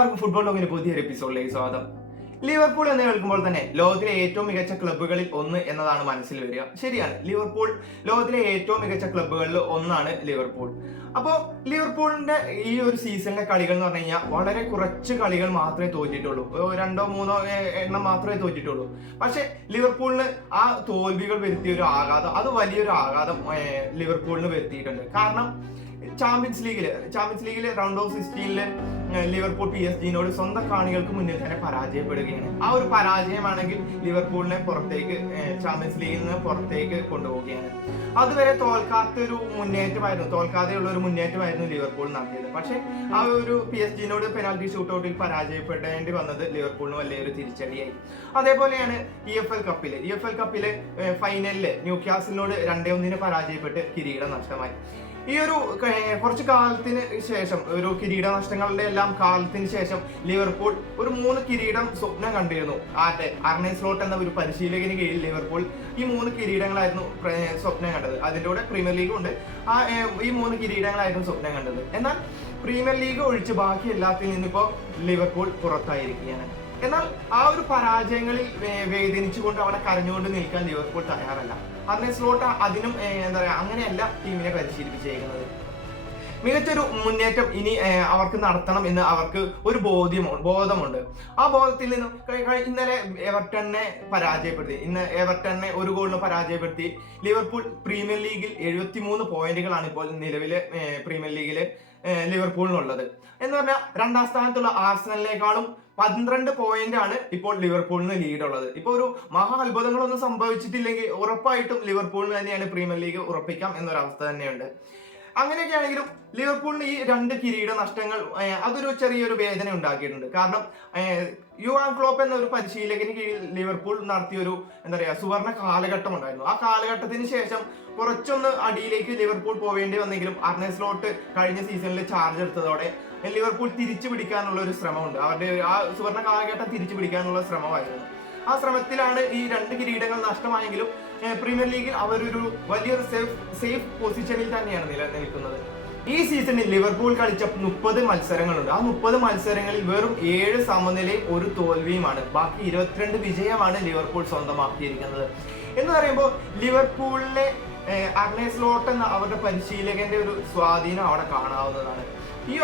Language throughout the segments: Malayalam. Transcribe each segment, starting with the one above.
എല്ലാവർക്കും ഫുട്ബോൾ ലോകിന്റെ പുതിയൊരു എപ്പിസോഡിലേക്ക് സ്വാഗതം. ലിവർപൂൾ എന്ന് കേൾക്കുമ്പോൾ തന്നെ ലോകത്തിലെ ഏറ്റവും മികച്ച ക്ലബ്ബുകളിൽ ഒന്ന് എന്നതാണ് മനസ്സിൽ വരിക. ശരിയാണ്, ലിവർപൂൾ ലോകത്തിലെ ഏറ്റവും മികച്ച ക്ലബ്ബുകളിൽ ഒന്നാണ് ലിവർപൂൾ. അപ്പോൾ ലിവർപൂളിന്റെ ഈ ഒരു സീസണിലെ കളികൾ എന്ന് പറഞ്ഞു കഴിഞ്ഞാൽ വളരെ കുറച്ച് കളികൾ മാത്രമേ തോറ്റിട്ടുള്ളൂ, 2-3 എണ്ണം മാത്രമേ തോറ്റിട്ടുള്ളൂ. പക്ഷെ ലിവർപൂളിന് ആ തോൽവികൾ വരുത്തിയ ഒരു ആഘാതം, അത് വലിയൊരു ആഘാതം ലിവർപൂളിന് വരുത്തിയിട്ടുണ്ട്. കാരണം ചാമ്പ്യൻസ് ലീഗില് റൗണ്ട് ഓഫ് 16 ലിവർപൂൾ PSG-നോട് സ്വന്തം കാണികൾക്ക് മുന്നിൽ തന്നെ പരാജയപ്പെടുകയാണ്. ആ ഒരു പരാജയമാണെങ്കിൽ ലിവർപൂളിനെ പുറത്തേക്ക്, ചാമ്പ്യൻസ് ലീഗിൽ നിന്ന് പുറത്തേക്ക് കൊണ്ടുപോവുകയാണ്. അതുവരെ തോൽക്കാതെയുള്ള ഒരു മുന്നേറ്റമായിരുന്നു ലിവർപൂൾ നടത്തിയത്. പക്ഷെ ആ ഒരു PSG-നോട് പെനാൽറ്റി ഷൂട്ടൗട്ടിൽ പരാജയപ്പെടേണ്ടി വന്നത് ലിവർപൂളിന് വലിയൊരു തിരിച്ചടിയായി. അതേപോലെയാണ് EFL കപ്പിലെ ഫൈനലില് ന്യൂകാസിലിനോട് 2-1 പരാജയപ്പെട്ട് കിരീടം നഷ്ടമായി. ഈ ഒരു കുറച്ച് കാലത്തിന് ശേഷം, ഒരു കിരീട നഷ്ടങ്ങളുടെ എല്ലാം കാലത്തിന് ശേഷം ലിവർപൂൾ ഒരു 3 കിരീടം സ്വപ്നം കണ്ടിരുന്നു. അർനെ സ്ലോട്ട് എന്ന ഒരു പരിശീലകന് കീഴിൽ ലിവർപൂൾ ഈ 3 കിരീടങ്ങളായിരുന്നു സ്വപ്നം കണ്ടത്. അതിൻ്റെ കൂടെ പ്രീമിയർ ലീഗും ഉണ്ട്. ഈ 3 കിരീടങ്ങളായിരുന്നു സ്വപ്നം കണ്ടത്. എന്നാൽ പ്രീമിയർ ലീഗ് ഒഴിച്ച് ബാക്കി എല്ലാത്തിൽ നിന്നിപ്പോൾ ലിവർപൂൾ പുറത്തായിരിക്കുകയാണ്. എന്നാൽ ആ ഒരു പരാജയങ്ങളിൽ വേദനിച്ചുകൊണ്ട് അവിടെ കരഞ്ഞുകൊണ്ട് നിൽക്കാൻ ലിവർപൂൾ തയ്യാറല്ല. അർനെ സ്ലോട്ട് അതിനും അങ്ങനെയല്ല ടീമിനെ പരിശീലിപ്പിച്ചേക്കുന്നത്. മികച്ചൊരു മുന്നേറ്റം ഇനി അവർക്ക് നടത്തണം എന്ന് അവർക്ക് ഒരു ബോധമുണ്ട്. ആ ബോധത്തിൽ നിന്നും ഇന്നലെ എവർട്ടനെ പരാജയപ്പെടുത്തി, 1 ഗോളിന് പരാജയപ്പെടുത്തി ലിവർപൂൾ പ്രീമിയർ ലീഗിൽ 73 പോയിന്റുകളാണ് ഇപ്പോൾ നിലവിലെ പ്രീമിയർ ലീഗില് ലിവർപൂളിനുള്ളത്. എന്ന് പറഞ്ഞാൽ 2ാം സ്ഥാനത്തുള്ള ആർസണലിനേക്കാളും 12 പോയിന്റ് ആണ് ഇപ്പോൾ ലിവർപൂളിന് ലീഡ് ഉള്ളത്. ഇപ്പൊ ഒരു മഹാ അത്ഭുതങ്ങളൊന്നും സംഭവിച്ചിട്ടില്ലെങ്കിൽ ഉറപ്പായിട്ടും ലിവർപൂളിന് തന്നെയാണ് പ്രീമിയർ ലീഗ് ഉറപ്പിക്കാം എന്നൊരവസ്ഥ തന്നെയുണ്ട്. അങ്ങനെയൊക്കെ ആണെങ്കിലും ലിവർപൂളിന് ഈ 2 കിരീട നഷ്ടങ്ങൾ അതൊരു ചെറിയൊരു വേദന ഉണ്ടാക്കിയിട്ടുണ്ട്. കാരണം യുവാൻ ക്ലോപ്പ് എന്ന ഒരു പരിശീലകന് കീഴിൽ ലിവർപൂൾ നടത്തിയൊരു സുവർണ കാലഘട്ടം ഉണ്ടായിരുന്നു. ആ കാലഘട്ടത്തിന് ശേഷം കുറച്ചൊന്ന് അടിയിലേക്ക് ലിവർപൂൾ പോവേണ്ടി വന്നെങ്കിലും അർനെ സ്ലോട്ട് കഴിഞ്ഞ സീസണിൽ ചാർജ് എടുത്തതോടെ ലിവർപൂൾ തിരിച്ചു പിടിക്കാനുള്ള ഒരു ശ്രമമുണ്ട്. അവരുടെ ആ സുവർണ കാലഘട്ടം തിരിച്ചു പിടിക്കാനുള്ള ശ്രമമായിരുന്നു. ആ ശ്രമത്തിലാണ് ഈ 2 കിരീടങ്ങൾ നഷ്ടമായെങ്കിലും പ്രീമിയർ ലീഗിൽ അവരൊരു വലിയൊരു സേഫ് പൊസിഷനിൽ തന്നെയാണ് നിലനിൽക്കുന്നത്. ഈ സീസണിൽ ലിവർപൂൾ കളിച്ച 30 മത്സരങ്ങളുണ്ട്. ആ 30 മത്സരങ്ങളിൽ വെറും 7 സമനിലയും 1 തോൽവിയുമാണ്. ബാക്കി 22 വിജയമാണ് ലിവർപൂൾ സ്വന്തമാക്കിയിരിക്കുന്നത്. എന്ന് പറയുമ്പോൾ ലിവർപൂളിലെ അർനെ സ്ലോട്ട് എന്ന അവരുടെ പരിശീലകന്റെ ഒരു സ്വാധീനം അവിടെ കാണാവുന്നതാണ്. ഈ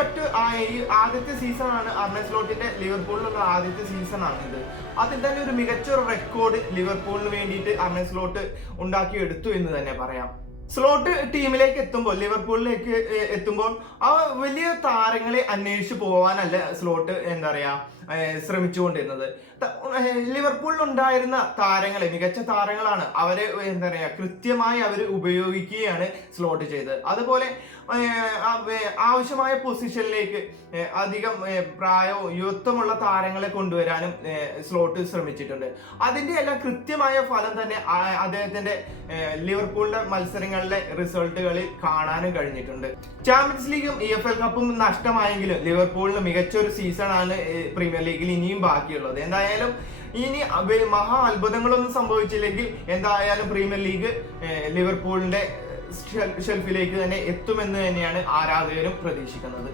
ആദ്യത്തെ സീസണാണ് അർനെ സ്ലോട്ടിന്റെ ലിവർപൂളിലുള്ള ആദ്യത്തെ സീസണാണ് ഇത്. അതിൽ തന്നെ ഒരു മികച്ചൊരു റെക്കോർഡ് ലിവർപൂളിന് വേണ്ടിയിട്ട് അർനെ സ്ലോട്ട് ഉണ്ടാക്കിയെടുത്തു എന്ന് തന്നെ പറയാം. സ്ലോട്ട് ടീമിലേക്ക് ലിവർപൂളിലേക്ക് എത്തുമ്പോൾ ആ വലിയ താരങ്ങളെ അന്വേഷിച്ചു പോവാനല്ല സ്ലോട്ട് ശ്രമിച്ചുകൊണ്ടിരുന്നത്. ലിവർപൂളിൽ ഉണ്ടായിരുന്ന താരങ്ങളെ, മികച്ച താരങ്ങളാണ്, അവരെ കൃത്യമായി അവർ ഉപയോഗിക്കുകയാണ് സ്ലോട്ട് ചെയ്തത്. അതുപോലെ ആവശ്യമായ പൊസിഷനിലേക്ക് അധികം പ്രായവും യുവത്വമുള്ള താരങ്ങളെ കൊണ്ടുവരാനും സ്ലോട്ട് ശ്രമിച്ചിട്ടുണ്ട്. അതിന്റെ എല്ലാം കൃത്യമായ ഫലം തന്നെ അദ്ദേഹത്തിന്റെ ലിവർപൂളിന്റെ മത്സരങ്ങളിലെ റിസൾട്ടുകളിൽ കാണാനും കഴിഞ്ഞിട്ടുണ്ട്. ചാമ്പ്യൻസ് ലീഗും EFL കപ്പും നഷ്ടമായെങ്കിലും ലിവർപൂളിന് മികച്ചൊരു സീസണാണ് പ്രീമിയർ ലീഗിൽ ഇനിയും ബാക്കിയുള്ളത്. എന്തായാലും ഇനി മഹാ അത്ഭുതങ്ങളൊന്നും സംഭവിച്ചില്ലെങ്കിൽ എന്തായാലും പ്രീമിയർ ലീഗ് ലിവർപൂളിന്റെ ഷെൽഫിലേക്ക് തന്നെ എത്തുമെന്ന് തന്നെയാണ് ആരാധകരും പ്രതീക്ഷിക്കുന്നത്.